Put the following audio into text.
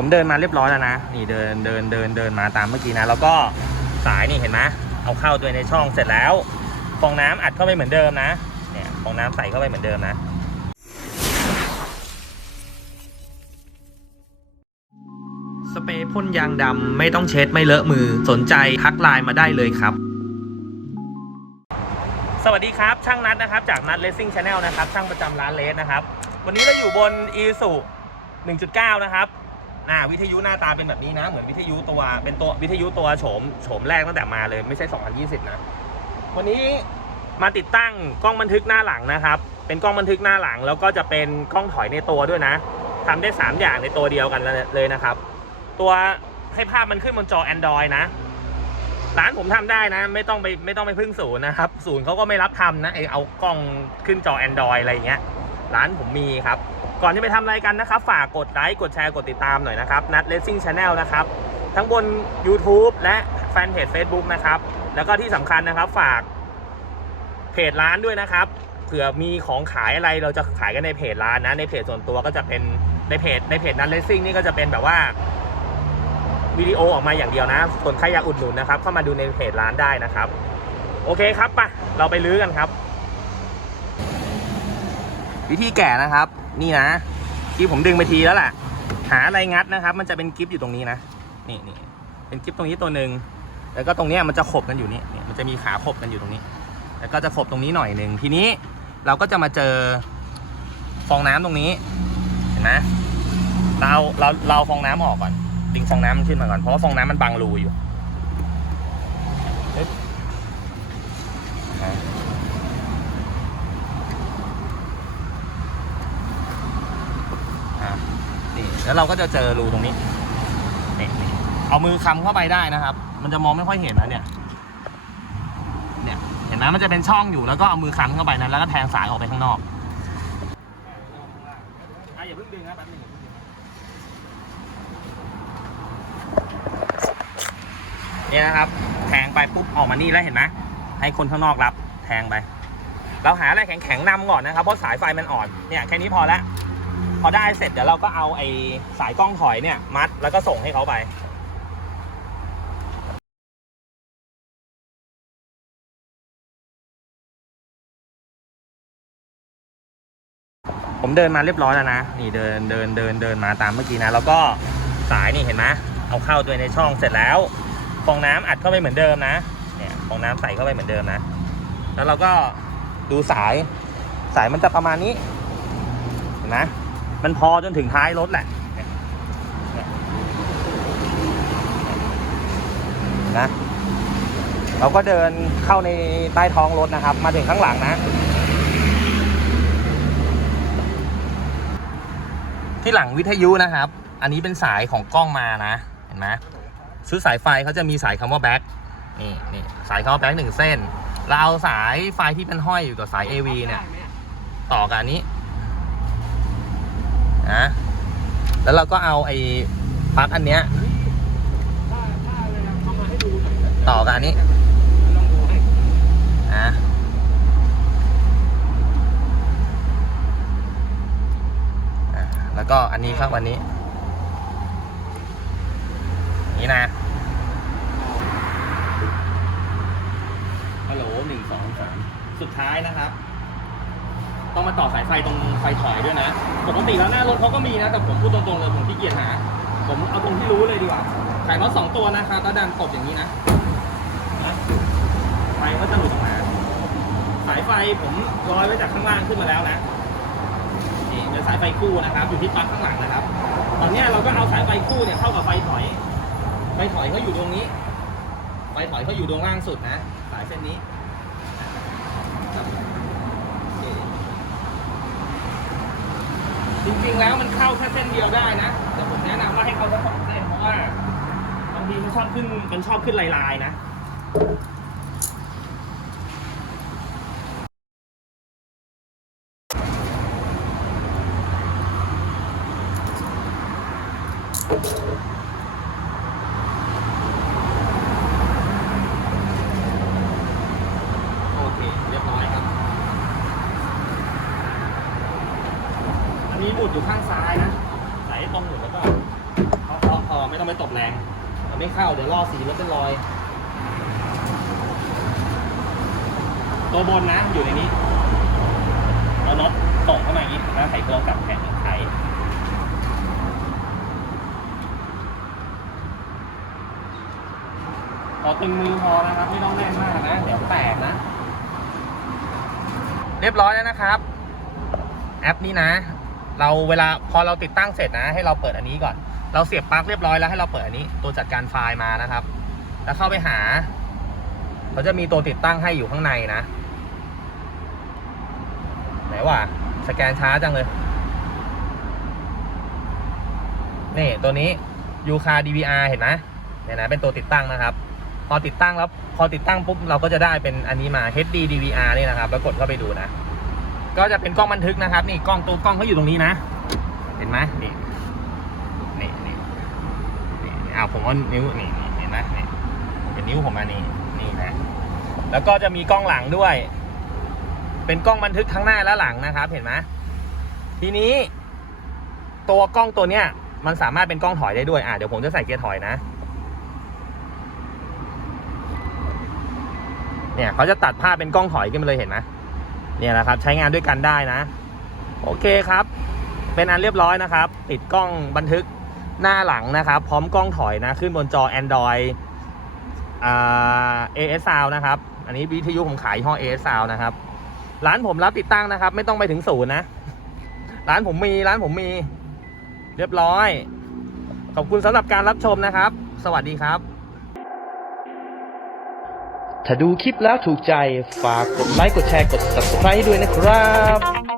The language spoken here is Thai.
ผมเดินมาเรียบร้อยแล้วนะ นี่เดินเดินเดินเดินมาตามเมื่อกี้นะ แล้วก็สายนี่เห็นไหมเอาเข้าตัวในช่องเสร็จแล้ว ฟองน้ำอัดเข้าไปเหมือนเดิมนะ เนี่ยฟองน้ำใส่เข้าไปเหมือนเดิมนะสเปรย์พ่นยางดำไม่ต้องเช็ดไม่เลอะมือสนใจทักไลน์มาได้เลยครับ สวัสดีครับ ช่างนัดนะครับ จากนัดเลสซิ่งชาแนลนะครับ ช่างประจำร้านเลสนะครับ วันนี้เราอยู่บนอีสุ1.9 นะครับ หน้าวิทยุหน้าตาเป็นแบบนี้นะ เหมือนวิทยุตัวเป็นตัววิทยุตัวโฉมโฉมแรกตั้งแต่มาเลยไม่ใช่ 2020 นะ วันนี้มาติดตั้งกล้องบันทึกหน้าหลังนะครับ เป็นกล้องบันทึกหน้าหลัง แล้วก็จะเป็นกล้องถอยในตัวด้วยนะทำได้ 3 อย่างในตัวเดียวกันเลยนะครับ ตัวให้ภาพมันขึ้นบนจอ Android นะร้านผมทำได้นะ ไม่ต้องไปไม่ต้องไปพึ่งศูนย์นะครับ ศูนย์เขาก็ไม่รับทำนะไอเอากล้องขึ้นจอ Android อะไรอย่างเงี้ยร้านผมมีครับ ก่อนที่ไปทำอะไรกันนะครับ ฝากกดไลค์กดแชร์กดติดตามหน่อยนะครับนัด Racing Channel นะครับ ทั้งบน YouTube และแฟนเพจ Facebook นะครับ แล้วก็ที่สำคัญนะครับฝากเพจร้านด้วยนะครับเผื่อมีของขายอะไรเราจะขายกันในเพจร้านนะ ในเพจส่วนตัวก็จะเป็นในเพจในเพจนัด Racing นี่ก็จะเป็นแบบว่าวิดีโอออกมาอย่างเดียวนะส่วนใครอยากอุดหนุนนะครับเข้ามาดูในเพจร้านได้นะครับ โอเคครับปะเราไปลื้อกันครับ วิธีแกะนะครับ นี่นะที่ผมดึงไปทีแล้วแหละหาอะไรงัดนะครับ มันจะเป็นกิฟอยู่ตรงนี้นะ นี่นี่เป็นกิฟตรงนี้ตัวหนึ่งแล้วก็ตรงนี้มันจะขบกันอยู่นี่นี่มันจะมีขาขบกันอยู่ตรงนี้ แล้วก็จะขบตรงนี้หน่อยหนึ่งทีนี้เราก็จะมาเจอฟองน้ำตรงนี้เห็นไหมเราเราเราฟองน้ำออกก่อนดึงฟองน้ำมันขึ้นมาก่อนเพราะว่าฟองน้ำมันบังรูอยู่ปึ๊บอะอะนี่ แล้วเราก็จะเจอรูตรงนี้นี่นี่เอามือคำเข้าไปได้นะครับ มันจะมองไม่ค่อยเห็นนะเนี่ย เนี่ย เห็นไหมมันจะเป็นช่องอยู่แล้วก็เอามือคำเข้าไปนั้นแล้วก็แทงสายออกไปข้างนอกอะอย่าเพิ่งดึงนะแป๊บนึงเนี่ยนะครับ แทงไปปุ๊บออกมานี่แล้วเห็นไหมให้คนข้างนอกรับแทงไป เราหาอะไรแข็งๆนำก่อนนะครับเพราะสายไฟมันอ่อนเนี่ยแค่นี้พอละ พอได้เสร็จเดี๋ยวเราก็เอาไอ้สายกล้องถอยเนี่ยมัดแล้วก็ส่งให้เขาไปผมเดินมาเรียบร้อยแล้วนะ นี่เดินเดินเดินเดินมาตามเมื่อกี้นะ แล้วก็สายนี่เห็นไหมเอาเข้าตัวในช่องเสร็จแล้วฟองน้ำอัดเข้าไปเหมือนเดิมนะ เนี่ยฟองน้ำใส่เข้าไปเหมือนเดิมนะ แล้วเราก็ดูสาย สายมันจะประมาณนี้ เห็นไหม มันพอจนถึงท้ายรถแหละนะเราก็เดินเข้าในใต้ท้องรถนะครับ มาถึงข้างหลังนะ ที่หลังวิทยุนะครับ อันนี้เป็นสายของกล้องมานะ เห็นไหมชุดสายไฟเขาจะมีสายคำว่าแบ็คนี่นี่สายคำว่าแบ็คหนึ่งเส้น เราเอาสายไฟที่เป็นห้อยอยู่กับสาย AV เนี่ย ต่อกับอันนี้ นะแล้วเราก็เอาไอ้ปลั๊กอันเนี้ยต่อกับอันนี้นะอะแล้วก็อันนี้ครับอันนี้ นี่นะฮัลโหลหนึ่งสองสามสุดท้ายนะครับ ต้องมาต่อสายไฟตรงไฟถอยด้วยนะปกติแล้วหน้ารถเขาก็มีนะแต่ผมพูดตรงๆเลยผมขี้เกียจหา ผมเอาตรงที่รู้เลยดีกว่าขายน็อตสองตัวนะครับแล้วดันตบอย่างนี้นะไฟก็จะหลุดออกมาสายไฟผมร้อยไว้จากข้างล่างขึ้นมาแล้วนะนี่เป็นสายไฟคู่นะครับ อยู่ที่ปลั๊กข้างหลังนะครับ ตอนนี้เราก็เอาสายไฟคู่เนี่ยเข้ากับไฟถอยไฟถอยเขาอยู่ตรงนี้ไฟถอยเขาอยู่ตรงล่างสุดนะ สายเส้นนี้ครับโอเค จริงๆแล้วมันเข้าแค่เส้นเดียวได้นะ แต่ผมแนะนำว่าให้เขาสักสองเส้นเพราะว่าบางทีมันชอบขึ้นมันชอบขึ้นลายๆนะ โอเค เรียบร้อยครับ อันนี้หมุดอยู่ข้าะพอพอไม่ต้องไปตบแรงมันไม่เข้าเดี๋ยวล่อสีรถเป็นรอย ตัวบนนะอยู่ในนี้เอาน็อตส่งเข้ามาอย่างนี้แล้วไขตัวกลับแขนไขพอตึงมือพอนะครับ ไม่ต้องแน่นมากนะ เดี๋ยวแตกนะ เรียบร้อยแล้วนะครับ แอปนี้นะ เราเวลาพอเราติดตั้งเสร็จนะ ให้เราเปิดอันนี้ก่อน เราเสียบปลั๊กเรียบร้อยแล้วให้เราเปิดอันนี้ ตัวจัดการไฟล์มานะครับ แล้วเข้าไปหาเขาจะมีตัวติดตั้งให้อยู่ข้างในนะ ไหนวะสแกนช้าจังเลย นี่ตัวนี้ u c a DVR เห็นไหมเนี่ยนะเป็นตัวติดตั้งนะครับ พอติดตั้งแล้วพอติดตั้งปุ๊บเราก็จะได้เป็นอันนี้มา HD DVR นี่นะครับ แล้วกดเข้าไปดูนะ ก็จะเป็นกล้องบันทึกนะครับ นี่กล้องตัวกล้องเขาอยู่ตรงนี้นะ เห็นไหมนี่นี่นี่นี่อ้าว ผมเอานิ้วนี่นี่เห็นไหมนี่เป็นนิ้วผมมานี่นี่นะแล้วก็จะมีกล้องหลังด้วย เป็นกล้องบันทึกทั้งหน้าและหลังนะครับ เห็นไหมทีนี้ ตัวกล้องตัวเนี้ย มันสามารถเป็นกล้องถอยได้ด้วยอะเดี๋ยวผมจะใส่เกียร์ถอยนะ เนี่ยเขาจะตัดภาพเป็นกล้องถอยขึ้นมาเลยเห็นไหมเนี่ยนะครับ ใช้งานด้วยกันได้นะ โอเคครับ เป็นอันเรียบร้อยนะครับ ติดกล้องบันทึก หน้าหลังนะครับ พร้อมกล้องถอยนะ ขึ้นบนจอ Android อ่า AS Sound นะครับ อันนี้วิทยุผมขายห้อ AS Sound นะครับ ร้านผมรับติดตั้งนะครับ ไม่ต้องไปถึงศูนย์นะ ร้านผมมีร้านผมมี เรียบร้อย ขอบคุณสำหรับการรับชมนะครับ สวัสดีครับ ถ้าดูคลิปแล้วถูกใจ ฝากกดไลค์ กดแชร์ กด subscribe ด้วยนะครับ